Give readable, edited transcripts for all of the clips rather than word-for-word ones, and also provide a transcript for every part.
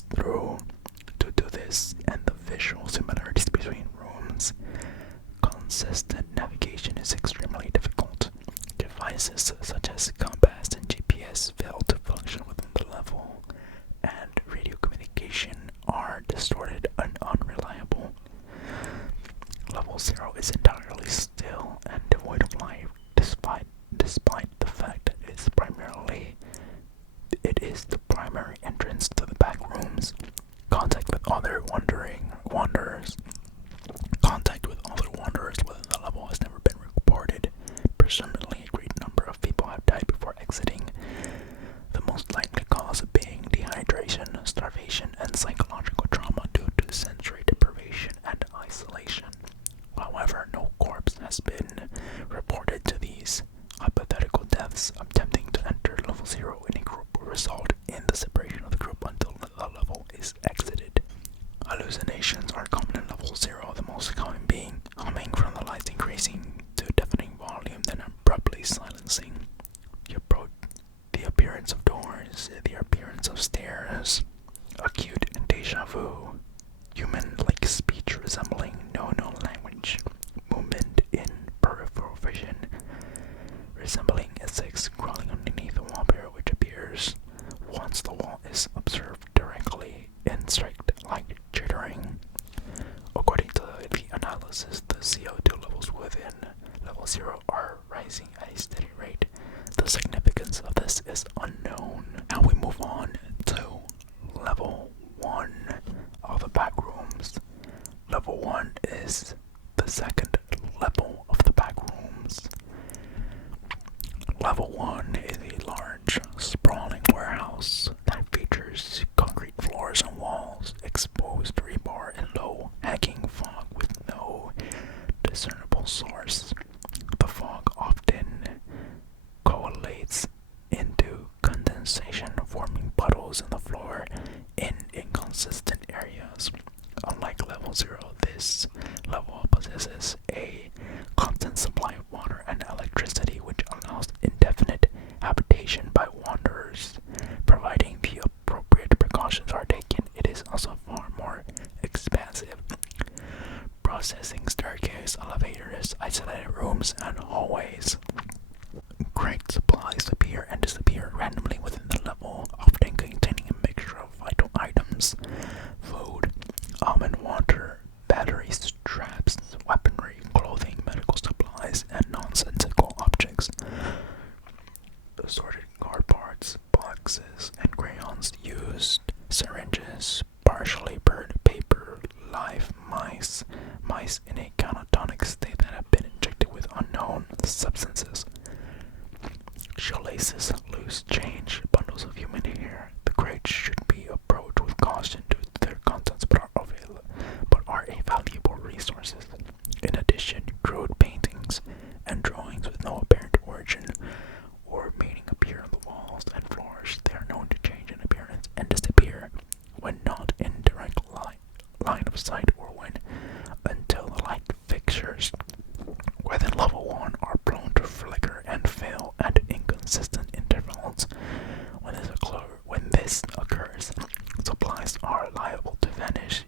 pass through. To do this and the visual similarities between rooms, consistent navigation is extremely difficult. Devices such as compass and GPS fail to function within the level, and radio communication are distorted and unreliable. Level 0 is entirely still and devoid of life, despite the fact that it is the primary entrance to the back rooms. Contact with other wanderers within the level has never been reported. Presumably, a great number of people have died before exiting. The most likely cause being dehydration, starvation, and psychological trauma due to sensory deprivation and isolation. However, no corpse has been reported to these hypothetical deaths. Attempting to enter level 0 in a group will result in the separation of the group until the level is exited. Hallucinations are common in level 0, the most common being humming from the lights increasing to deafening volume, then abruptly silencing. The appearance of doors, the appearance of stairs, acute deja vu, human-like speech resembling no known language, movement in peripheral vision, resembling insects crawling underneath the wallpaper which appears once the wall is observed directly, insect-like jittering. According to the analysis, the CO2 levels within level 0 are rising at a steady rate. The significance of this is unknown. Now we move on to level 1 of the backrooms. Level 1 is the second level of the backrooms. Level 1 is a large, sprawling warehouse that features concrete floors and walls, exposed rebar, and low, hanging fog with no discernible source. The fog often coalesces into condensation, forming puddles in the floor in inconsistent areas. Unlike level 0, this level possesses a constant supply of water and electricity, which allows indefinite habitation by wanderers. Providing the appropriate precautions are taken, it is also far more expansive. Processing staircase, elevators, isolated rooms, and hallways. Great supplies appear and disappear randomly within the level, often containing a mixture of vital items, food, almond water, batteries, traps, weaponry, clothing, medical supplies, and nonsensical objects. Assorted car parts, boxes, and crayons used, syringes, partially burned paper, live mice in a catatonic state that have been injected with unknown substances. Shoelaces, loose change, bundles of human hair. The crates should be approached with caution due to their contents, but are a valuable resources. In addition, crude paintings and drawings with no apparent origin or meaning appear on the walls and floors. They are known to change in appearance and disappear when not in direct line of sight, or when until the light fixtures within level 1 are prone to flicker and fail at inconsistent intervals. When this occurs, supplies are liable to vanish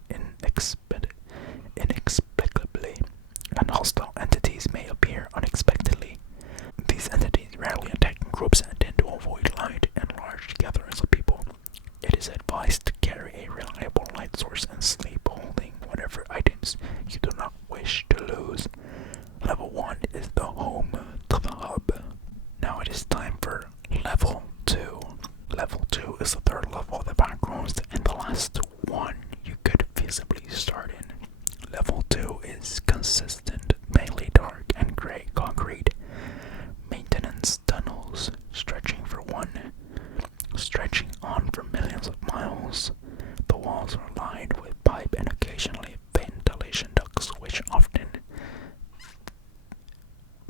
inexplicably, and hostile entities may appear unexpectedly. These entities rarely attack in groups and tend to avoid light and large gatherings of people. It is advised to carry a reliable light source and sleep holding whatever items you do not wish to lose. Level 1 is the home to the hub. Now it is time for level 2. Level 2 is the third level of the backrooms and the last one you could feasibly start in. Level 2 is consistent, mainly dark and gray concrete. Maintenance tunnels stretching on for millions of miles. The walls are lined with pipe and occasionally ventilation ducts, which often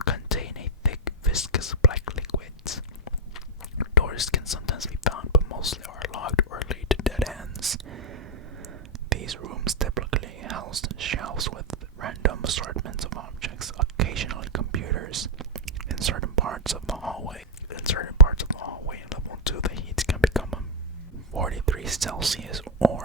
contain a thick, viscous black liquids. Doors can sometimes be found, but mostly are locked or lead to dead ends. These rooms typically house shelves with random assortments of objects, occasionally computers. In certain parts of the hallway in level 2, the heat can become 43 Celsius or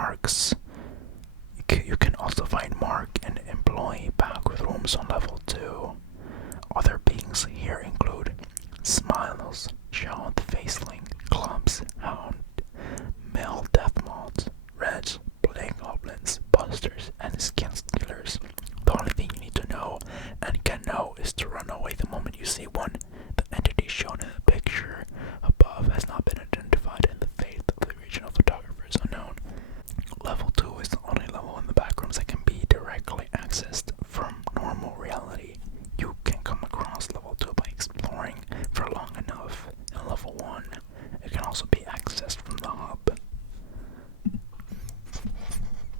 marks. You can also find mark and employee backrooms on level 2. Other beings here include smiles, shown faceling, clubs, hound, male death moths, reds, plague goblins, busters, and skin stealers. The only thing you need to know and can know is to run away the moment you see one. The entity shown in the picture above has not been identified, and the fate of the original photographer is unknown. Level 2 is the only level in the backrooms that can be directly accessed from normal reality. You can come across level 2 by exploring for long enough. In level 1, it can also be accessed from the hub.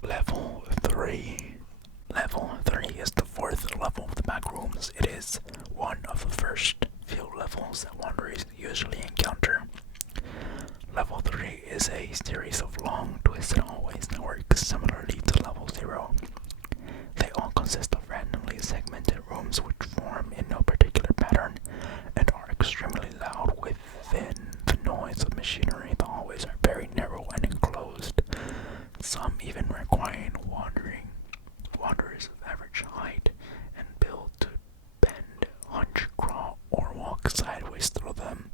Level 3. Level 3 is the fourth level of the backrooms. It is one of the first few levels that wanderers usually encounter. Level 3 is a series of long, twisted hallways networks similarly to Level 0. They all consist of randomly segmented rooms which form in no particular pattern and are extremely loud within the noise of machinery. The hallways are very narrow and enclosed, some even requiring wanderers of average height and build to bend, hunch, crawl, or walk sideways through them.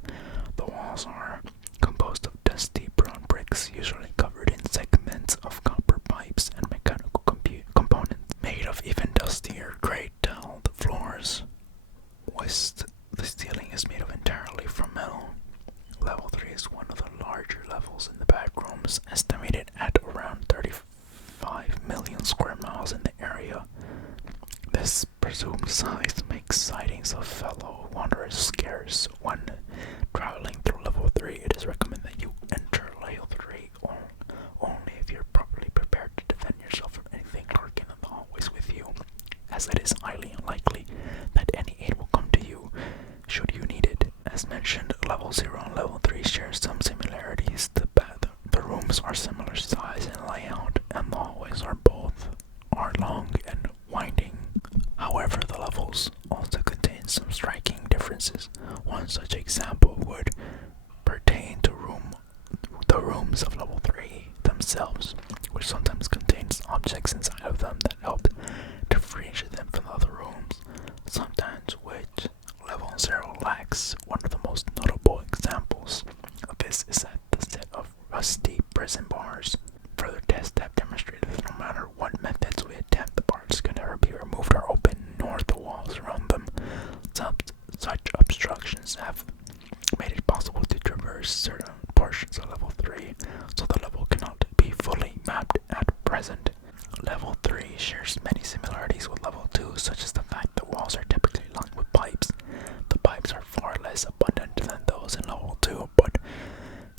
The walls are composed of dusty brown bricks, usually covered in segments of copper pipes and mechanical components made of even dustier gray tiled floors. The ceiling is made of entirely from metal. Level 3 is one of the larger levels in the backrooms, estimated at around 35 million square miles in the area. This presumed size makes sightings of fellow wanderers scarce. When traveling through Level 3, it is recommended that you enter Level 3 only if you're properly prepared to defend yourself from anything lurking in the hallways with you, as it is highly unlikely that any aid will come to you should you need it. As mentioned, Level 0 and Level 3 share some similarities. The rooms are similar size and layout, and the hallways are long and winding. However, the levels also contain some striking differences. One such example would pertain to the rooms of Level 3 themselves, which sometimes contains objects inside of them that help differentiate them from the other rooms, sometimes which Level 0 lacks. One of the most notable examples of this is that the set of rusty prison bars. Further tests have demonstrated that no matter what methods we attempt, the bars can never be removed or opened, nor the walls around them. Such obstructions have made it possible to traverse certain portions of Level 3, so the level cannot be fully mapped at present. Level 3 shares many similarities with Level 2, such as the fact that walls are typically lined with pipes. The pipes are far less abundant than those in Level 2, but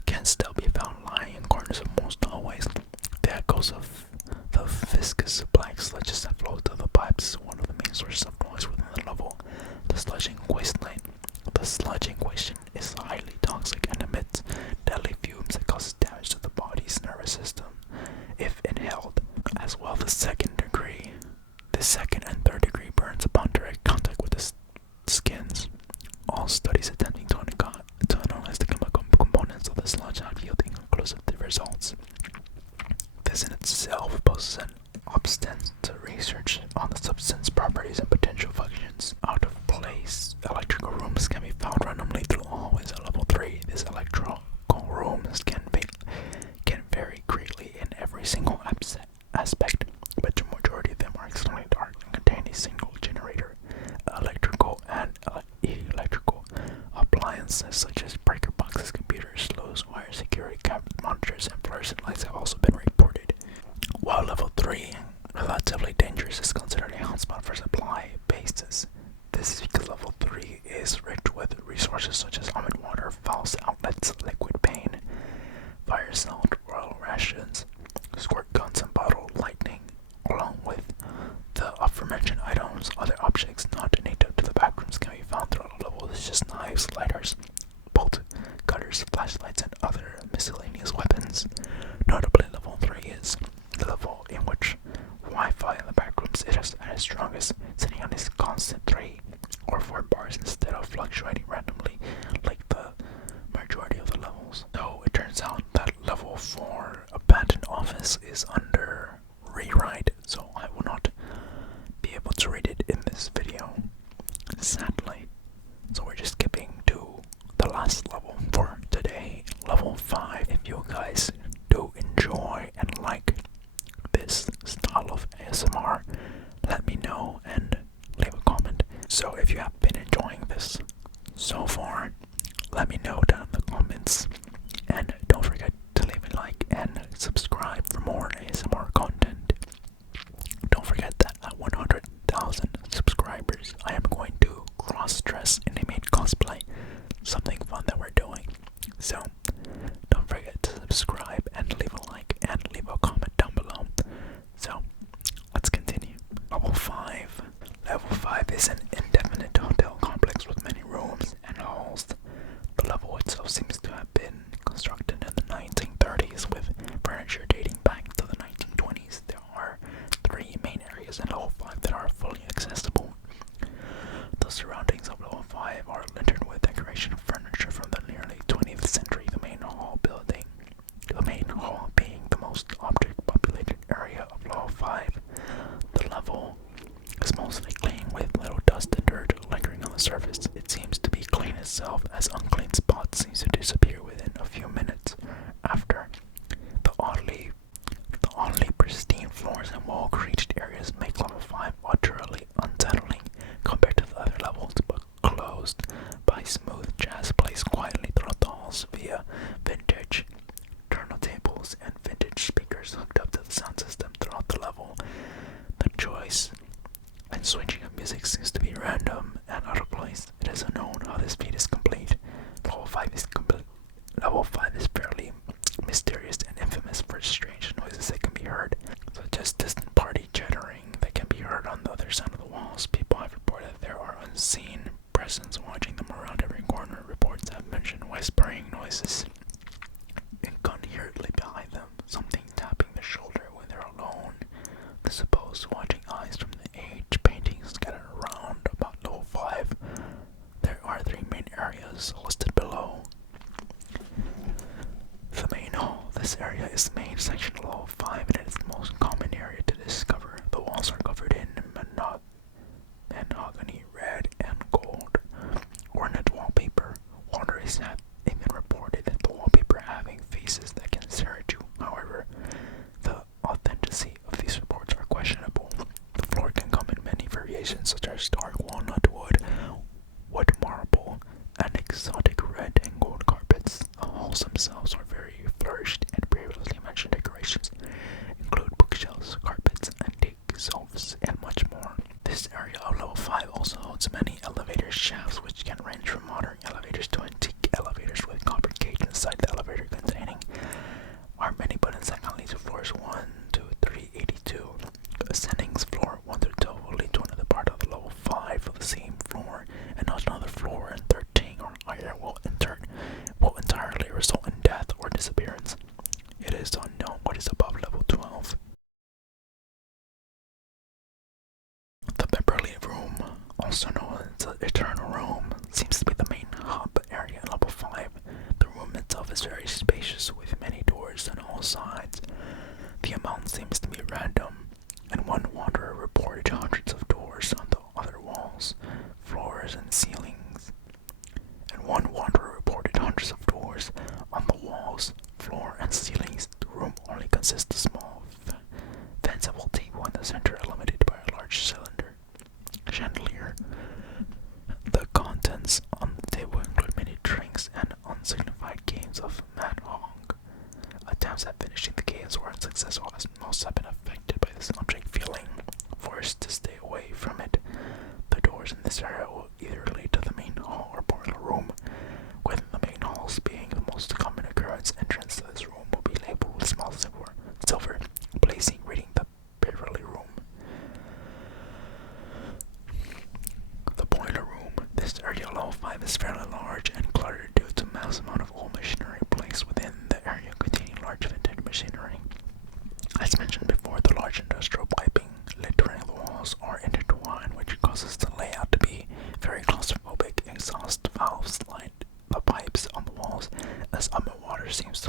can still be found lying in corners of most hallways. The echoes of the viscous black sludges that flow through the pipes is one of the main sources of noise within the level. The sludge in question is highly toxic and emits deadly fumes that causes damage to the body's nervous system if inhaled. As well, the second and third degree burns upon direct contact with the skins. All studies attempting to analyze the chemical components of the sludge have yielded inconclusive results. This in itself poses an obstacle to research on the substance properties and potential functions. Out of place electrical rooms can be found randomly through hallways at Level 3. These electrical rooms can vary greatly in every single aspect, but the majority of them are extremely dark and contain a single generator. Electrical and electrical appliances such as breaker boxes, computers, slows, wire security cabinet monitors, and fluorescent lights have also been reported. While Level 3, relatively dangerous, is considered a hotspot for supply bases. This is because Level 3 is rich with resources such as almond water, false outlets, liquid pain, fire salt, royal rations, squirt guns, and bottle lightning. Along with the aforementioned items, other objects not native to the backrooms can be found throughout the level, such as knives, lighters, bolt cutters, flashlights, and other miscellaneous weapons. Notably, Level 3 is the level in which Wi-Fi in the backrooms is at its strongest, sitting on its constant 3 or 4 bars instead of fluctuating randomly like the majority of the levels. Though it turns out that Level 4 abandoned office this is under rewrite, so I will not be able to read it in this video, sadly. So we're just skipping to the last level for today, level 5. If you guys do enjoy and like this style of ASMR, let me know and leave a comment. So if you have been enjoying this so far, let me know down in the comments, and don't forget to leave a like and subscribe for more ASMR content. Don't forget that at 100,000 subscribers, I am going to cross-dress in a maid cosplay, something fun that we're doing. So don't forget to subscribe and leave a like and leave a comment down below. So let's continue. Level 5. Level 5 is an indefinite hotel complex with many rooms and halls. The level itself seems to have been constructed in the 1930s with furniture dating back to the 1920s. There are 3 main areas in level 5 that are fully accessible. The surroundings of level 5 are littered with decoration of furniture from the nearly 20th century. The main hall being the most object-populated area of level 5. The level is mostly clean with little dust and dirt lingering on the surface. It seems to be clean itself, as unclean spots seem to disappear within a few minutes after. The oddly pristine floors and well-created areas make level 5 utterly unsettling compared to the other levels, but closed by smooth jazz placed quietly throughout the halls via vintage turntables and vintage speakers hooked up to the sound system throughout the level. The choice and switching of music seems to be random and out of place. It is unknown how this feat is complete. Level 5 is fairly mysterious and infamous for strange noises that can be heard, such as distant party chattering that can be heard on the other side of the walls. People have reported that there are unseen presence watching them around every corner. Reports have mentioned whispering noises incoherently behind them, something tapping the shoulder when they're alone. The supposed watching eyes from the age paintings scattered around about level 5. There are 3 main areas listed below. The main hall. This area is the main section of level 5, and it is the most common area to discover. The walls are covered in mahogany red and gold ornate wallpaper. Wanderers have even reported that the wallpaper having faces that can stare at you. However, the authenticity of these reports are questionable. The floor can come in many variations, such as dark walnut wood, wood marble, and exotic red and gold carpets. The halls themselves are very flourished, and previously mentioned decorations include bookshelves, carpets, antique sofas, and much more. This area of level 5 also holds many elevator shafts, which can range from modern elevators to antique elevators with copper cage inside the elevator containing are many buttons that can lead to floors 1 to 382. Ascending floor 1 through 12 will lead to another part of the level 5 of the same floor, and not another floor, and 13 or higher will entirely result in death or disappearance. It is unknown what is above level 12. The Beverly Room, also known as the Eternal Room, seems to be the main hub area in level 5. The room itself is very spacious with many doors on all sides. The amount seems to be random, and one wanderer reported hundreds of doors on the other walls, floors, and ceilings. The room only consists of a small fanciful table in the center, illuminated by a large chandelier. The contents on the table include many drinks and unsignified games of mahjong. Attempts at finishing the games were unsuccessful, as most have been affected by this object, feeling forced to stay away from it. The doors in this area will either lead to the main hall or boiler room, with the main halls being the most common occurrence. Entrance to this room will be labeled with small silver placing reading the Beverly Room. The boiler room. This area of level 5 is fairly large and cluttered due to mass amount of old machinery placed within the area containing large vintage machinery. As mentioned before, the large industrial piping littering the walls are intertwined, which causes the layout to be very claustrophobic. Exhaust valves line the pipes on the walls, as water seems